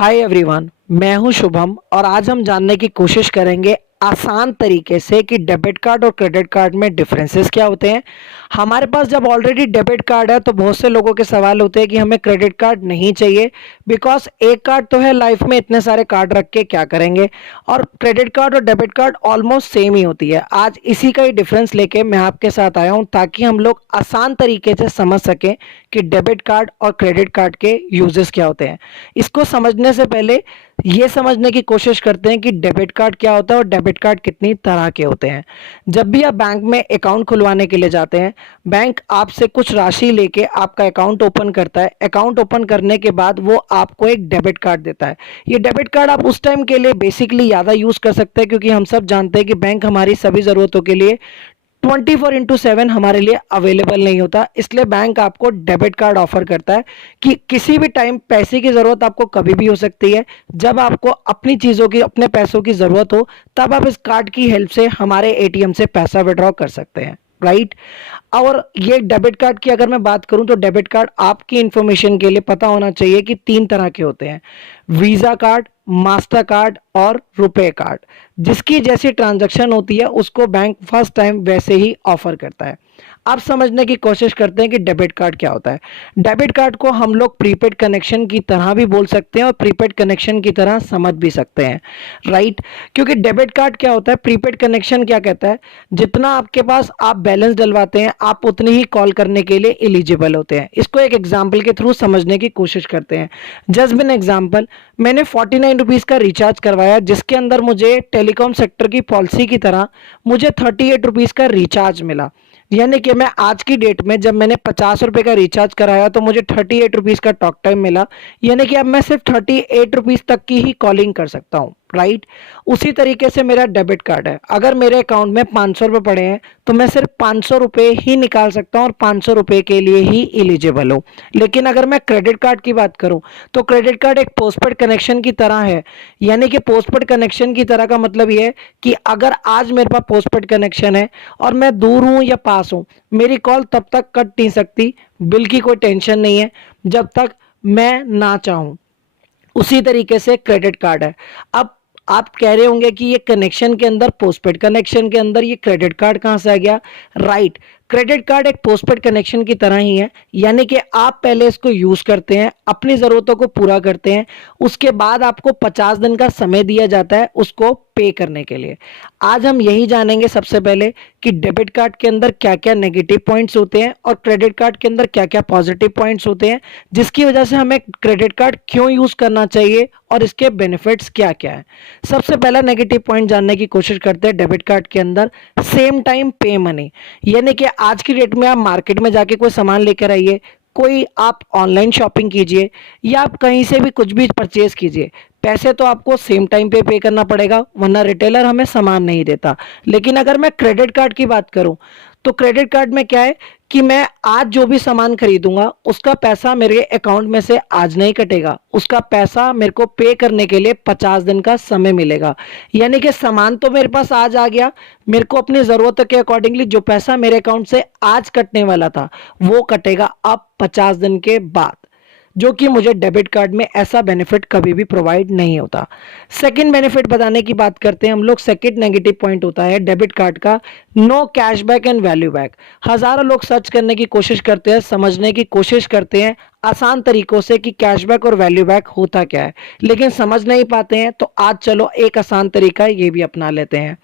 Hi everyone, मैं हूं शुभम और आज हम जानने की कोशिश करेंगे आसान तरीके से कि डेबिट कार्ड और क्रेडिट कार्ड में डिफरेंसेस क्या होते हैं। हमारे पास जब ऑलरेडी डेबिट कार्ड है तो बहुत से लोगों के सवाल होते हैं कि हमें क्रेडिट कार्ड नहीं चाहिए, बिकॉज एक कार्ड तो है, लाइफ में इतने सारे कार्ड रख के क्या करेंगे। और क्रेडिट कार्ड और डेबिट कार्ड ऑलमोस्ट सेम ही होती है। आज इसी का ही डिफरेंस लेके मैं आपके साथ आया हूं ताकि हम लोग आसान तरीके से समझ सकें कि डेबिट कार्ड और क्रेडिट कार्ड के यूजेस क्या होते हैं। इसको समझने से पहले ये समझने की कोशिश करते हैं कि डेबिट कार्ड क्या होता है और डेबिट कार्ड कितनी तरह के होते हैं। जब भी आप बैंक में अकाउंट खुलवाने के लिए जाते हैं, बैंक आपसे कुछ राशि लेके आपका अकाउंट ओपन करता है। अकाउंट ओपन करने के बाद वो आपको एक डेबिट कार्ड देता है। ये डेबिट कार्ड आप उस टाइम के लिए बेसिकली ज़्यादा यूज़ कर सकते हैं, क्योंकि हम सब जानते हैं कि बैंक हमारी सभी ज़रूरतों के लिए 24/7 हमारे लिए अवेलेबल नहीं होता। इसलिए बैंक आपको डेबिट कार्ड ऑफर करता है कि किसी भी टाइम पैसे की ज़रूरत आपको कभी भी हो सकती है। जब आपको अपनी चीज़ों की, अपने पैसों की ज़रूरत हो, तब आप इस कार्ड की हेल्प से हमारे एटीएम से पैसा विड्रॉ कर सकते हैं, राइट। और ये डेबिट कार्ड की अगर मैं बात करूं तो डेबिट कार्ड आपकी इंफॉर्मेशन के लिए पता होना चाहिए कि 3 तरह के होते हैं: वीजा कार्ड, मास्टर कार्ड और रुपए कार्ड। जिसकी जैसी ट्रांजैक्शन होती है उसको बैंक फर्स्ट टाइम वैसे ही ऑफर करता है। अब समझने की कोशिश करते हैं कि डेबिट कार्ड क्या होता है। डेबिट कार्ड को हम लोग प्रीपेड कनेक्शन की तरह भी बोल सकते हैं और प्रीपेड कनेक्शन की तरह समझ भी सकते हैं, राइट। क्योंकि डेबिट कार्ड क्या होता है, प्रीपेड कनेक्शन क्या कहता है, जितना आपके पास आप बैलेंस डलवाते हैं आप उतनी ही कॉल करने के लिए एलिजिबल होते हैं। इसको एक एग्जाम्पल के थ्रू समझने की कोशिश करते हैं। जस्ट बिन एग्जाम्पल, मैंने 49 रुपीज़ का रिचार्ज करवाया, जिसके अंदर मुझे टेलीकॉम सेक्टर की पॉलिसी की तरह मुझे 38 रुपीज़ का रिचार्ज मिला। यानी कि मैं आज की डेट में जब मैंने 50 रुपये का रिचार्ज कराया तो मुझे 38 रुपीज़ का टॉक टाइम मिला। यानी कि अब मैं सिर्फ 38 रुपीज़ तक की ही कॉलिंग कर सकता हूँ, राइट। उसी तरीके से मेरा डेबिट कार्ड है। अगर मेरे अकाउंट में 500 रुपये पड़े हैं तो मैं सिर्फ 500 रुपये ही निकाल सकता हूँ और 500 रुपये के लिए ही एलिजिबल हूँ। लेकिन अगर मैं क्रेडिट कार्ड की बात करूँ तो क्रेडिट कार्ड एक पोस्टपेड कनेक्शन की तरह है। यानी कि पोस्टपेड कनेक्शन की तरह का मतलब ये है कि अगर आज मेरे पास पोस्टपेड कनेक्शन है और मैं दूर हूँ या पास हूँ, मेरी कॉल तब तक कट नहीं सकती, बिल की कोई टेंशन नहीं है, जब तक मैं ना चाहूँ। उसी तरीके से क्रेडिट कार्ड है। अब आप कह रहे होंगे कि ये कनेक्शन के अंदर, पोस्टपेड कनेक्शन के अंदर ये क्रेडिट कार्ड कहाँ से आ गया, राइट। क्रेडिट कार्ड एक पोस्टपेड कनेक्शन की तरह ही है। यानी कि आप पहले इसको यूज करते हैं, अपनी जरूरतों को पूरा करते हैं, उसके बाद आपको 50 दिन का समय दिया जाता है उसको पे करने के लिए। आज हम यही जानेंगे सबसे पहले कि डेबिट कार्ड के अंदर क्या क्या नेगेटिव पॉइंट्स होते हैं और क्रेडिट कार्ड के अंदर क्या क्या पॉजिटिव पॉइंट्स होते हैं, जिसकी वजह से हमें क्रेडिट कार्ड क्यों यूज करना चाहिए और इसके बेनिफिट्स क्या क्या है। सबसे पहला नेगेटिव पॉइंट जानने की कोशिश करते हैं डेबिट कार्ड के अंदर, सेम टाइम पे मनी। यानी कि आज की डेट में आप मार्केट में जाके कोई सामान लेकर आइए, कोई आप ऑनलाइन शॉपिंग कीजिए या आप कहीं से भी कुछ भी परचेज कीजिए, पैसे तो आपको सेम टाइम पे करना पड़ेगा, वरना रिटेलर हमें सामान नहीं देता। लेकिन अगर मैं क्रेडिट कार्ड की बात करूं तो क्रेडिट कार्ड में क्या है कि मैं आज जो भी सामान खरीदूंगा उसका पैसा मेरे अकाउंट में से आज नहीं कटेगा, उसका पैसा मेरे को पे करने के लिए 50 दिन का समय मिलेगा। यानी कि सामान तो मेरे पास आज आ गया, मेरे को अपनी ज़रूरत के अकॉर्डिंगली जो पैसा मेरे अकाउंट से आज कटने वाला था वो कटेगा अब 50 दिन के बाद, जो कि मुझे डेबिट कार्ड में ऐसा बेनिफिट कभी भी प्रोवाइड नहीं होता। सेकंड बेनिफिट बताने की बात करते हैं हम लोग। सेकंड नेगेटिव पॉइंट होता है डेबिट कार्ड का, no cashback and value back. हजारों लोग सर्च करने की कोशिश करते हैं, समझने की कोशिश करते हैं आसान तरीकों से कि कैशबैक और वैल्यू बैक होता क्या है, लेकिन समझ नहीं पाते हैं। तो आज चलो एक आसान तरीका ये भी अपना लेते हैं।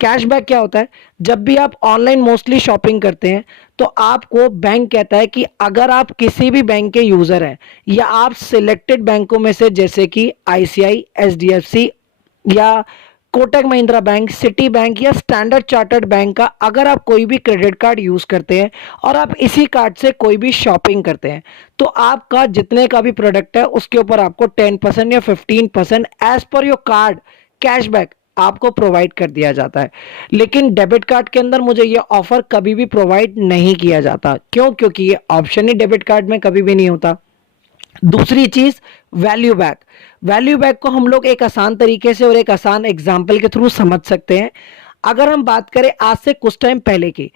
कैशबैक क्या होता है, जब भी आप ऑनलाइन मोस्टली शॉपिंग करते हैं तो आपको बैंक कहता है कि अगर आप किसी भी बैंक के यूजर हैं या आप सिलेक्टेड बैंकों में से, जैसे कि आईसीआई, एचडीएफसी या Kotak Mahindra bank, city bank या स्टैंडर्ड चार्टर्ड बैंक का अगर आप कोई भी क्रेडिट कार्ड यूज करते हैं और आप इसी कार्ड से कोई भी शॉपिंग करते हैं, तो आपका जितने का भी प्रोडक्ट है उसके ऊपर आपको 10% या 15% as per your card cashback आपको प्रोवाइड कर दिया जाता है। लेकिन डेबिट कार्ड के अंदर मुझे ये ऑफर कभी भी प्रोवाइड नहीं किया जाता। क्यों? क्योंकि ये ऑप्शन ही डेबिट कार्ड में कभी भी नहीं होता। दूसरी चीज, वैल्यू बैक। वैल्यू बैक को हम लोग एक आसान तरीके से और एक आसान एग्जाम्पल के थ्रू समझ सकते हैं। अगर हम बात करें आज से कुछ टाइम पहले की,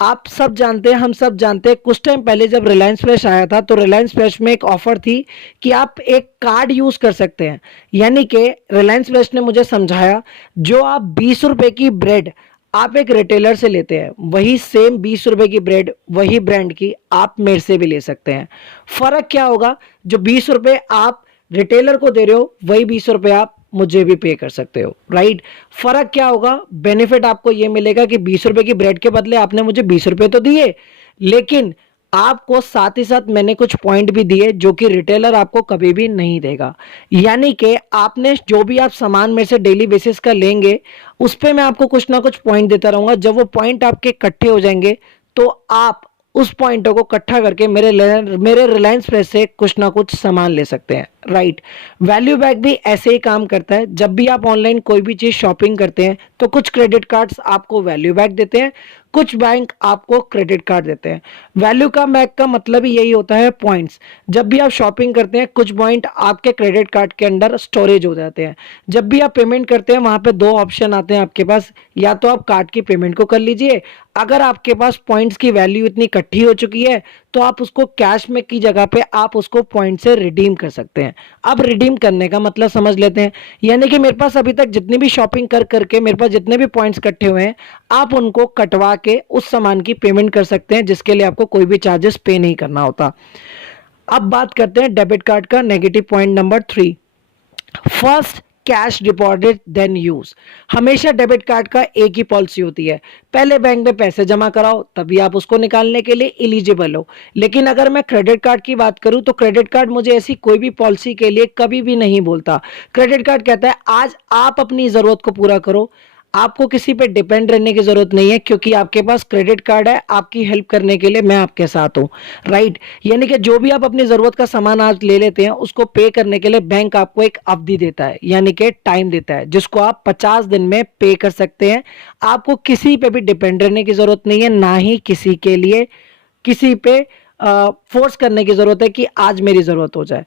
आप सब जानते हैं, हम सब जानते हैं, कुछ टाइम पहले जब रिलायंस फ्रेश आया था तो रिलायंस फ्रेश में एक ऑफर थी कि आप एक कार्ड यूज कर सकते हैं। यानी कि रिलायंस फ्रेश ने मुझे समझाया, जो आप 20 रुपए की ब्रेड आप एक रिटेलर से लेते हैं, वही सेम 20 रुपए की ब्रेड वही ब्रांड की आप मेरे से भी ले सकते हैं। फर्क क्या होगा, जो 20 रुपए आप रिटेलर को दे रहे हो वही 20 रुपए आप मुझे भी पे कर सकते हो, राइट। फर्क क्या होगा, बेनिफिट आपको ये मिलेगा कि 20 रुपए की ब्रेड के बदले आपने मुझे 20 रुपए तो दिए, लेकिन आपको साथ ही साथ मैंने कुछ पॉइंट भी दिए जो कि रिटेलर आपको कभी भी नहीं देगा। यानी कि आपने जो भी आप सामान मेरे से डेली बेसिस का लेंगे, उस पे मैं आपको कुछ ना कुछ पॉइंट देता रहूंगा। जब वो पॉइंट आपके इकट्ठे हो जाएंगे तो आप उस पॉइंटों को इकट्ठा करके मेरे रिलायंस फ्रेश से कुछ ना कुछ सामान ले सकते हैं, राइट। वैल्यू बैक भी ऐसे ही काम करता है। जब भी आप ऑनलाइन कोई भी चीज शॉपिंग करते हैं तो कुछ क्रेडिट कार्ड्स आपको वैल्यू बैक देते हैं, कुछ बैंक आपको क्रेडिट कार्ड देते हैं। वैल्यू का बैक का मतलब ही यही होता है, पॉइंट्स। जब भी आप शॉपिंग करते हैं कुछ पॉइंट आपके क्रेडिट कार्ड के अंदर स्टोरेज हो जाते हैं। जब भी आप पेमेंट करते हैं वहां पे दो ऑप्शन आते हैं आपके पास, या तो आप कार्ड की पेमेंट को कर लीजिए, अगर आपके पास पॉइंट्स की वैल्यू इतनी इकट्ठी हो चुकी है तो आप उसको कैश में की जगह पे आप उसको पॉइंट से रिडीम कर सकते हैं। अब रिडीम करने का मतलब समझ लेते हैं। यानी कि मेरे पास अभी तक जितनी भी शॉपिंग कर करके मेरे पास जितने भी पॉइंट्स इकट्ठे हुए हैं, आप उनको कटवा के उस सामान की पेमेंट कर सकते हैं, जिसके लिए आपको कोई भी चार्जेस पे नहीं करना होता। अब बात करते हैं डेबिट कार्ड का negative point number 3। First, cash deposit then use. हमेशा डेबिट कार्ड का एक ही पॉलिसी होती है, पहले बैंक में पैसे जमा कराओ तभी आप उसको निकालने के लिए एलिजिबल हो। लेकिन अगर मैं क्रेडिट कार्ड की बात करूं तो क्रेडिट कार्ड मुझे ऐसी कोई भी पॉलिसी के लिए कभी भी नहीं बोलता। क्रेडिट कार्ड कहता है आज आप अपनी जरूरत को पूरा करो, आपको किसी पे डिपेंड रहने की जरूरत नहीं है, क्योंकि आपके पास क्रेडिट कार्ड है, आपकी हेल्प करने के लिए मैं आपके साथ हूं, राइट। यानी कि जो भी आप अपनी जरूरत का सामान आज ले लेते हैं उसको पे करने के लिए बैंक आपको एक अवधि देता है, यानी कि टाइम देता है, जिसको आप 50 दिन में पे कर सकते हैं। आपको किसी पे भी डिपेंड रहने की जरूरत नहीं है, ना ही किसी के लिए किसी पे फोर्स करने की जरूरत है कि आज मेरी जरूरत हो जाए।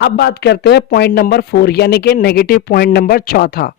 अब बात करते हैं पॉइंट नंबर 4, यानी कि negative point number 4,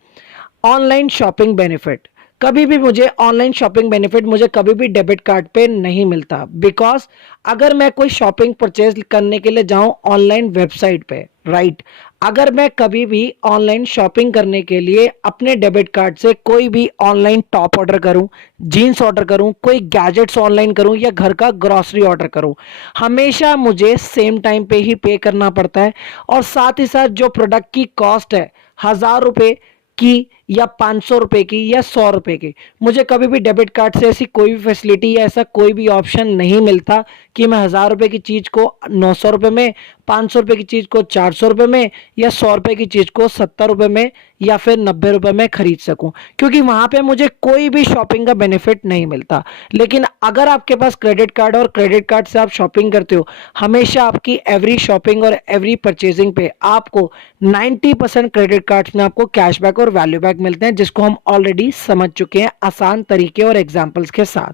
online shopping benefit. कभी भी मुझे ऑनलाइन शॉपिंग बेनिफिट मुझे कभी भी डेबिट कार्ड पे नहीं मिलता, बिकॉज अगर मैं कोई शॉपिंग परचेज करने के लिए जाऊं ऑनलाइन वेबसाइट पे, राइट, अगर मैं कभी भी ऑनलाइन शॉपिंग करने के लिए अपने डेबिट कार्ड से कोई भी ऑनलाइन टॉप ऑर्डर करूं, जीन्स ऑर्डर करूं, कोई गैजेट्स ऑनलाइन करूं या घर का ग्रोसरी ऑर्डर करूं, हमेशा मुझे सेम टाइम पे ही पे करना पड़ता है। और साथ ही साथ जो प्रोडक्ट की कॉस्ट है 1000 रुपए की या 500 रुपए की या 100 रुपए की, मुझे कभी भी डेबिट कार्ड से ऐसी कोई भी फैसिलिटी या ऐसा कोई भी ऑप्शन नहीं मिलता कि मैं 1000 रुपए की चीज को 900 रुपए में, 500 रुपए की चीज को 400 रुपए में या 100 रुपए की चीज को 70 रुपए में या फिर 90 रुपए में खरीद सकूं, क्योंकि वहां पे मुझे कोई भी शॉपिंग का बेनिफिट नहीं मिलता। लेकिन अगर आपके पास क्रेडिट कार्ड और क्रेडिट कार्ड से आप शॉपिंग करते हो, हमेशा आपकी एवरी शॉपिंग और एवरी परचेजिंग पे आपको 90% क्रेडिट कार्ड्स में आपको कैशबैक और वैल्यू बैक मिलते हैं, जिसको हम ऑलरेडी समझ चुके हैं आसान तरीके और एग्जांपल्स के साथ।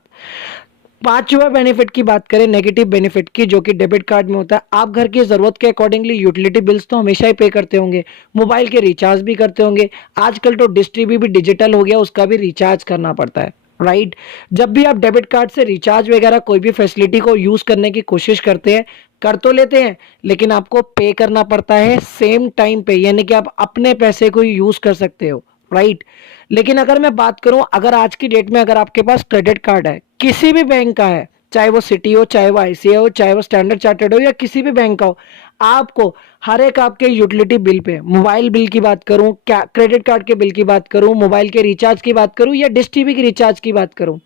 पांचवा बेनिफिट की बात करें नेगेटिव बेनिफिट की, जो कि डेबिट कार्ड में होता है, आप घर की जरूरत के अकॉर्डिंगली यूटिलिटी बिल्स तो हमेशा ही पे करते होंगे, मोबाइल के रिचार्ज भी करते होंगे, आजकल तो डिश टीवी भी डिजिटल हो गया, उसका भी रिचार्ज करना पड़ता है, राइट। जब भी आप डेबिट कार्ड से रिचार्ज वगैरह कोई भी फैसिलिटी को यूज करने की कोशिश करते हैं, कर तो लेते हैं, लेकिन आपको पे करना पड़ता है सेम टाइम पे, यानी कि आप अपने पैसे को यूज कर सकते हो, राइट। लेकिन अगर मैं बात करूं, अगर आज की डेट में अगर आपके पास क्रेडिट कार्ड है, किसी भी बैंक का है, चाहे वो सिटी हो, चाहे वो आईसीआई हो, चाहे वो स्टैंडर्ड चार्टर्ड हो या किसी भी बैंक का हो, आपको हर एक आपके utility bill pay, mobile bill की बात करूं, क्या क्रेडिट कार्ड के बिल की बात करूं, मोबाइल के रिचार्ज की बात करूं या डिश टीवी की रिचार्ज की बात करूं,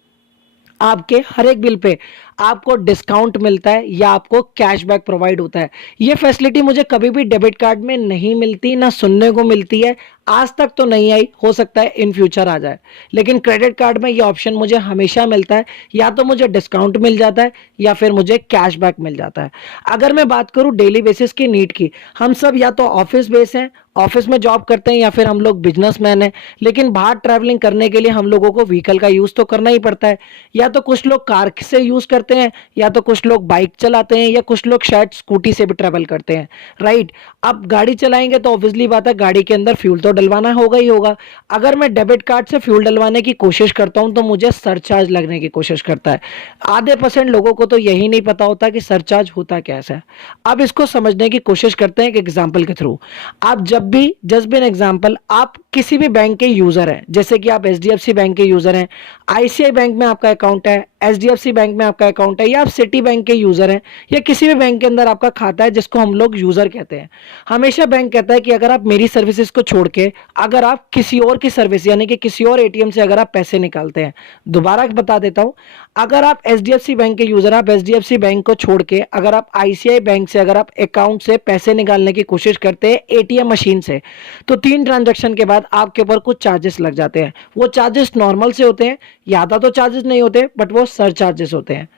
आपके हर एक बिल पे आपको डिस्काउंट मिलता है या आपको कैशबैक प्रोवाइड होता है। ये फैसिलिटी मुझे कभी भी डेबिट कार्ड में नहीं मिलती, ना सुनने को मिलती है, आज तक तो नहीं आई, हो सकता है इन फ्यूचर आ जाए। लेकिन क्रेडिट कार्ड में ये ऑप्शन मुझे हमेशा मिलता है, या तो मुझे डिस्काउंट मिल जाता है या फिर मुझे कैशबैक मिल जाता है। अगर मैं बात करूं डेली बेसिस की नीड की, हम सब या तो ऑफिस बेस हैं, ऑफिस में जॉब करते हैं, या फिर हम लोग बिजनेसमैन हैं, लेकिन बाहर ट्रैवलिंग करने के लिए हम लोगों को व्हीकल का यूज तो करना ही पड़ता है। या तो कुछ लोग कार से यूज करते करते हैं, या तो कुछ लोग बाइक चलाते हैं, या कुछ लोग शायद स्कूटी से भी ट्रेवल करते हैं, राइट। अब गाड़ी चलाएंगे तो ऑब्वियसली बात है गाड़ी के अंदर फ्यूल तो डलवाना होगा ही होगा। अगर मैं डेबिट कार्ड से फ्यूल डलवाने की कोशिश करता हूं तो मुझे सरचार्ज लगने की कोशिश करता है। आधे % लोगों को तो यही नहीं पता होता कि सरचार्ज होता कैसा है। अब इसको समझने की कोशिश करते हैं एक एग्जाम्पल के थ्रू। आप जब भी, जस्ट बिन एग्जाम्पल, आप किसी भी बैंक के यूजर हैं, जैसे कि आप HDFC बैंक के यूजर हैं, ICICI बैंक में आपका अकाउंट है, HDFC बैंक में आपका अकाउंट है, या आप सिटी बैंक के यूजर हैं, या किसी भी बैंक के अंदर आपका खाता है जिसको हम लोग यूजर कहते हैं। हमेशा बैंक कहता है कि अगर आप मेरी सर्विसेज को छोड़ के अगर आप किसी और की सर्विस यानी कि किसी और ATM से अगर आप पैसे निकालते हैं, दोबारा बता देता हूं, अगर आप HDFC बैंक के यूजर, आप HDFC बैंक को छोड़ के अगर आप ICICI बैंक से अगर आप अकाउंट से पैसे निकालने की कोशिश करते हैं ATM मशीन से, तो 3 ट्रांजैक्शन के बाद आपके ऊपर कुछ चार्जेस लग जाते हैं। वो चार्जेस नॉर्मल से होते हैं, ज्यादा तो चार्जेस नहीं होते, बट वो सर चार्जेस होते हैं।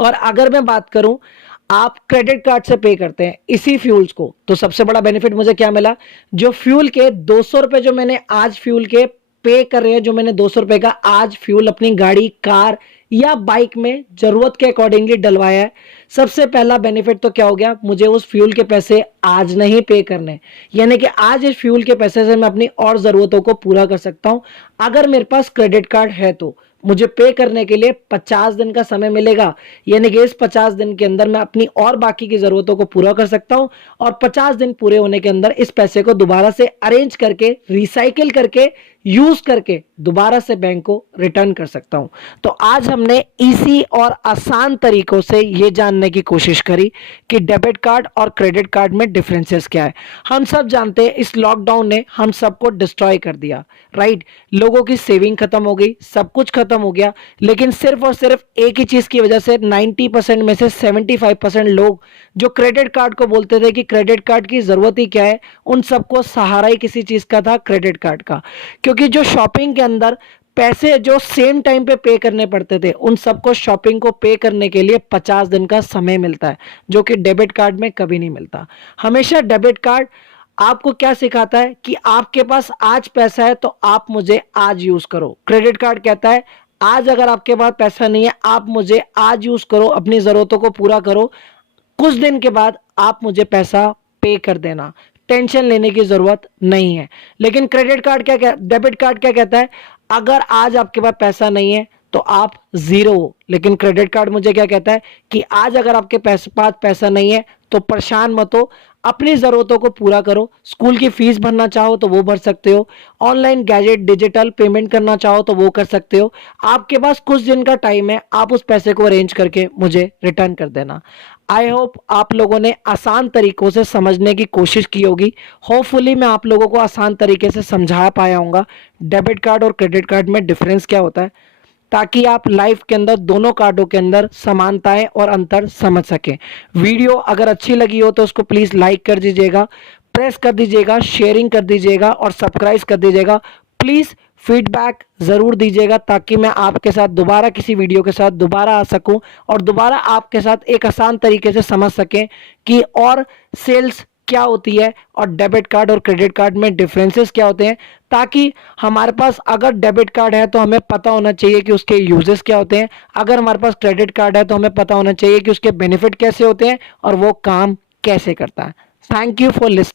और अगर मैं बात करूं, आप क्रेडिट कार्ड से पे करते हैं इसी फ्यूल्स को, तो सबसे बड़ा बेनिफिट मुझे क्या मिला, जो फ्यूल के 200 रुपए जो मैंने आज फ्यूल के पे कर रहे हैं, जो मैंने 200 रुपए का आज फ्यूल अपनी गाड़ी, कार या बाइक में जरूरत के अकॉर्डिंगली डलवाया है, सबसे पहला बेनिफिट तो क्या हो गया, मुझे उस फ्यूल के पैसे आज नहीं पे करने, यानी कि आज इस फ्यूल के पैसे से मैं अपनी और जरूरतों को पूरा कर सकता हूं। अगर मेरे पास क्रेडिट कार्ड है तो मुझे पे करने के लिए 50 दिन का समय मिलेगा, यानी कि इस 50 दिन के अंदर मैं अपनी और बाकी की जरूरतों को पूरा कर सकता हूं, और 50 दिन पूरे होने के अंदर इस पैसे को दोबारा से अरेंज करके, रिसाइकिल करके, यूज करके दोबारा से बैंक को रिटर्न कर सकता हूं। तो आज हमने इजी और आसान तरीकों से यह जानने की कोशिश करी कि डेबिट कार्ड और क्रेडिट कार्ड में डिफरेंसेस क्या है। हम सब जानते हैं इस लॉकडाउन ने हम सबको डिस्ट्रॉय कर दिया, राइट। लोगों की सेविंग खत्म हो गई, सब कुछ खत्म हो गया, लेकिन सिर्फ और सिर्फ एक ही चीज की वजह से 90% में से 75% लोग जो क्रेडिट कार्ड को बोलते थे कि क्रेडिट कार्ड की जरूरत ही क्या है, उन सबको सहारा ही किसी चीज का था, क्रेडिट कार्ड का। क्योंकि जो शॉपिंग के अंदर पैसे जो सेम टाइम पे करने पड़ते थे, उन सबको शॉपिंग को पे करने के लिए 50 दिन का समय मिलता है, जो कि डेबिट कार्ड में कभी नहीं मिलता। हमेशा डेबिट कार्ड आपको क्या सिखाता है कि आपके पास आज पैसा है तो आप मुझे आज यूज करो। क्रेडिट कार्ड कहता है आज अगर आपके पास पैसा नहीं है, आप मुझे आज यूज करो, अपनी जरूरतों को पूरा करो, कुछ दिन के बाद आप मुझे पैसा पे कर देना, टेंशन लेने की जरूरत नहीं है। लेकिन क्रेडिट कार्ड डेबिट कार्ड क्या कहता है, अगर आज आपके पास पैसा नहीं है तो आप जीरो हो। लेकिन क्रेडिट कार्ड मुझे क्या कहता है कि आज अगर आपके पास पैसा नहीं है तो परेशान मत हो, अपनी जरूरतों को पूरा करो। स्कूल की फीस भरना चाहो तो वो भर सकते हो, ऑनलाइन गैजेट डिजिटल पेमेंट करना चाहो तो वो कर सकते हो। आपके पास कुछ दिन का टाइम है, आप उस पैसे को अरेंज करके मुझे रिटर्न कर देना। आई होप आप लोगों ने आसान तरीकों से समझने की कोशिश की होगी। होपफुली मैं आप लोगों को आसान तरीके से समझा पाया हूँगा डेबिट कार्ड और क्रेडिट कार्ड में डिफरेंस क्या होता है, ताकि आप लाइफ के अंदर दोनों कार्डों के अंदर समानताएं और अंतर समझ सकें। वीडियो अगर अच्छी लगी हो तो उसको प्लीज लाइक कर दीजिएगा, प्रेस कर दीजिएगा, शेयरिंग कर दीजिएगा और सब्सक्राइब कर दीजिएगा। प्लीज फीडबैक जरूर दीजिएगा ताकि मैं आपके साथ दोबारा किसी वीडियो के साथ दोबारा आ सकूं और दोबारा आपके साथ एक आसान तरीके से समझ सकें कि और सेल्स क्या होती है और डेबिट कार्ड और क्रेडिट कार्ड में डिफरेंसेस क्या होते हैं, ताकि हमारे पास अगर डेबिट कार्ड है तो हमें पता होना चाहिए कि उसके यूजेस क्या होते हैं, अगर हमारे पास क्रेडिट कार्ड है तो हमें पता होना चाहिए कि उसके बेनिफिट कैसे होते हैं और वो काम कैसे करता है। Thank you for listening.